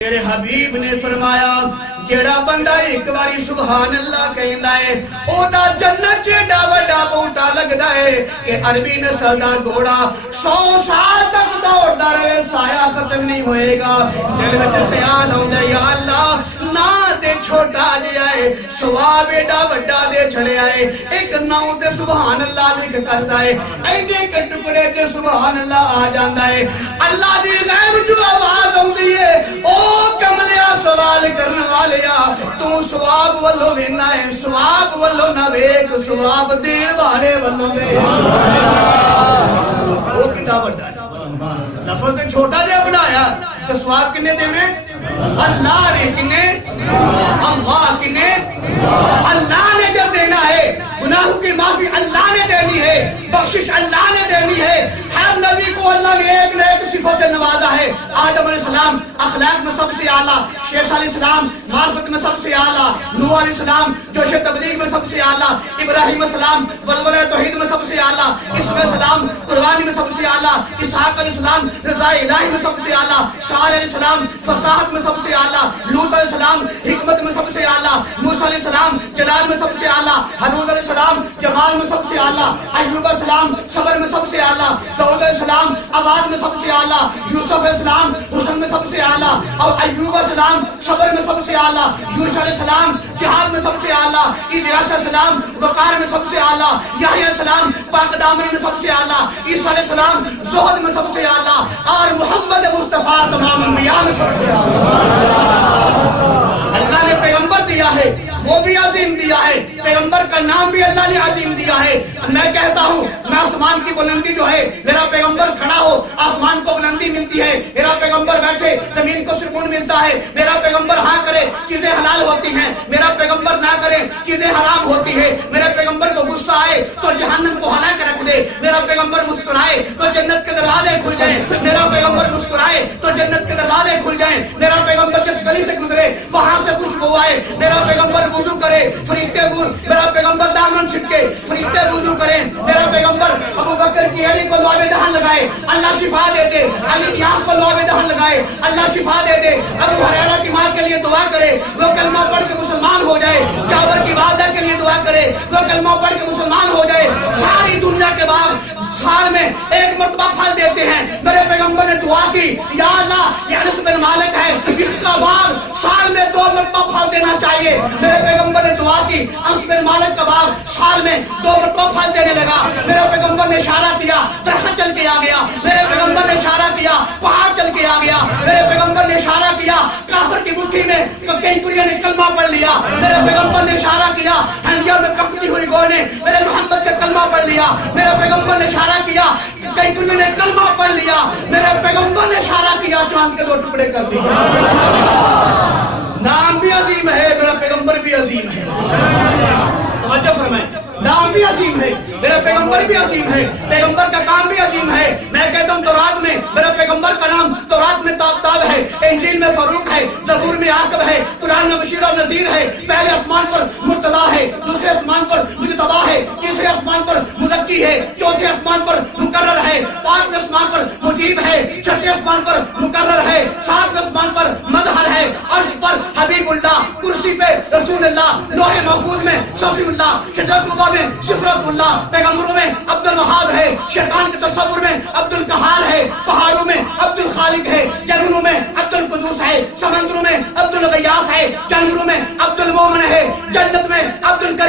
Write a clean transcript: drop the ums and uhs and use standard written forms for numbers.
میرے حبیب نے فرمایا جیڑا بندہ ایک باری سبحان اللہ کہندا ہے او دا جنت جیڑا بڑا بوٹا لگدا ہے کہ عربی نسل دا گھوڑا 100 سال تک دوڑدا رہے سایہ ختم نہیں ہوئے گا۔ دل وچ خیال آوندا یا اللہ نا تے چھوٹا جیا ہے ثواب ایڈا بڑا دے چھڑیا ہے، ایک ناؤ تے سبحان اللہ لکھ کردا ہے، ایڈے کے ٹکڑے تے سبحان اللہ آ جاندا ہے۔ اللہ دی غیب جو آواز آوندی ہے او کملیا سوال کرنے والیا تو ثواب والو وینا ہے، ثواب والو نہ ویکھ ثواب دین والے والو ویکھ۔ وہ کتنا بڑا ہے، لفظ تے چھوٹا جہا بنایا تو ثواب کنے دیویں؟ اللہ نے کنے؟ اللہ کنے؟ اللہ نے جب دینا ہے، گناہوں کی معافی اللہ نے دینی ہے، بخشش اللہ نے دینی ہے۔ ہر نبی کو اللہ نے ایک نہ ایک صفت سے نوازا ہے۔ آدم علیہ السلام اخلاق میں سب سے اعلیٰ، شیخ علیہ السلام معرفت میں سب سے اعلیٰ، نوح علیہ السلام جوش تبلیغ میں سب سے اعلیٰ، ابراہیم علیہ السلام ولولہ توحید میں سب سے اعلیٰ، عیسیٰ علیہ السلام قربانی میں سب سے اعلیٰ، اسحاق علیہ السلام رضا الہی میں سب سے اعلیٰ، شاعر علیہ السلام فصاحت میں سب سے اعلیٰ، لوط علیہ السلام حکمت میں سب سے اعلیٰ، موسیٰ علیہ السلام جلال میں سب سے اعلیٰ، ہارون علیہ السلام جمال میں سب سے اعلیٰ، ایوب علیہ السلام صبر میں سب سے اعلیٰ، داؤد علیہ السلام آواز میں سب سے اعلیٰ، یوسف علیہ السلام حسن میں سب سے اعلیٰ، اور ایوب علیہ السلام صبر میں سب سے اعلیٰ، یوسف علیہ السلام جہاد میں سب سے اعلیٰ، الیاس علیہ السلام وقار میں سب سے اعلیٰ، یحییٰ علیہ السلام پاک دامنی میں سب سے اعلیٰ، عیسیٰ علیہ السلام زہد میں سب سے اعلیٰ، اور محمد مصطفیٰ تمام انبیاء میں سب سے اعلیٰ۔ اللہ نے پیغمبر دیا ہے وہ بھی عظیم دیا ہے، پیغمبر کا نام بھی اللہ نے عظیم دیا ہے۔ میں کہتا ہوں میں آسمان کی بلندی جو ہے، میرا پیغمبر کھڑا ہو آسمان کو بلندی ملتی ہے، میرا پیغمبر بیٹھے زمین کو سکون ملتا ہے، میرا پیغمبر ہاں کرے چیزیں حلال ہوتی ہیں، میرا پیغمبر نہ کرے چیزیں حرام ہوتی ہے، میرے پیغمبر کو غصہ آئے تو جہنم کو ہلا کے رکھ دے، میرا پیغمبر مسکرائے تو جنت کے دروازے کھل جائیں، میرا پیغمبر مسکرائے تو جنت کے دروازے کھل جائیں، میرا پیغمبر جس گلی سے گزرے وہاں سے خوشبو آئے، میرا پیغمبر وضو کرے فرشتے میرا پیغمبر دامن چھٹکے فرشتے وضو کریں، میرا پیغمبر ابو بکر کی ایڑی کو لعاب دہن لگائے اللہ شفا دے دے، علی کی آنکھ کو لعاب دہن لگائے اللہ شفا دے دے، ابو ہریرہ کی ماں کے لیے دعا کرے وہ کلمہ پڑھ کے مسلمان ہو جائے، جابر کی والدہ کے لیے دعا کرے وہ کلمہ پڑھ کے مسلمان ہو جائے۔ ساری دنیا کے بعد سال میں ایک مرتبہ پھل دیتے ہیں، میرے پیغمبر نے دعا کی یا اللہ یہ انس بن مالک ہے اس کا باغ سال میں 2 مرتبہ پھل دینا چاہیے، میرے پیغمبر نے دعا کی انس بن مالک کا باغ سال میں 2 مرتبہ پھل دینے لگا، میرے پیغمبر نے اشارہ کیا درخت چل کے آ گیا، میرے پیغمبر نے اشارہ کیا پہاڑ چل کے آ گیا، میرے پیغمبر نے اشارہ کیا کافر کی مٹھی میں کئی کڑیوں نے کلمہ پڑھ لیا، میرے پیغمبر نے اشارہ کیا ہنڈیا میں پکتی ہوئی گو نے میرے محمد کا کلمہ پڑھ لیا، میرے پیغمبر نے اشارہ کیا کئی کڑیوں نے کلمہ پڑھ لیا، میرے پیغمبر نے اشارہ کیا چاند کے 2 ٹکڑے کر دیے۔ نام بھی عظیم ہے، میرا پیغمبر بھی عظیم ہے، توجہ فرمائیں، نام بھی عظیم ہے میرا پیغمبر بھی عظیم ہے، پیغمبر کا کام بھی عظیم ہے۔ میں کہتا ہوں تورات میں میرا پیغمبر کا نام تورات میں تاب ہے، انجیل میں فاروق ہے، زبور میں عاقب ہے، قرآن میں بشیر اور نذیر ہے، پہلے آسمان پر مرتضی ہے، دوسرے آسمان پر مجتبی ہے، تیسرے آسمان پر مزکی ہے، چوتھے آسمان پر مقرر ہے، 5ویں آسمان پر مجیب ہے، 6ویں آسمان پر مقرر ہے، 7ویں آسمان پر مظہر ہے، عرش پر حبیب اللہ، کرسی پہ رسول اللہ، لوح محفوظ میں صفی اللہ، شجرۃ طوبیٰ میں صفرۃ اللہ، پیغمبروں میں عبد الوہاب ہے، شیطان کے تصور میں عبد القہار ہے، پہاڑوں میں عبد الخالق ہے، جنگلوں میں عبد القدوس ہے، سمندروں میں عبد الغیاث ہے، جانوروں میں عبد المومن ہے، جنت میں عبد الکریم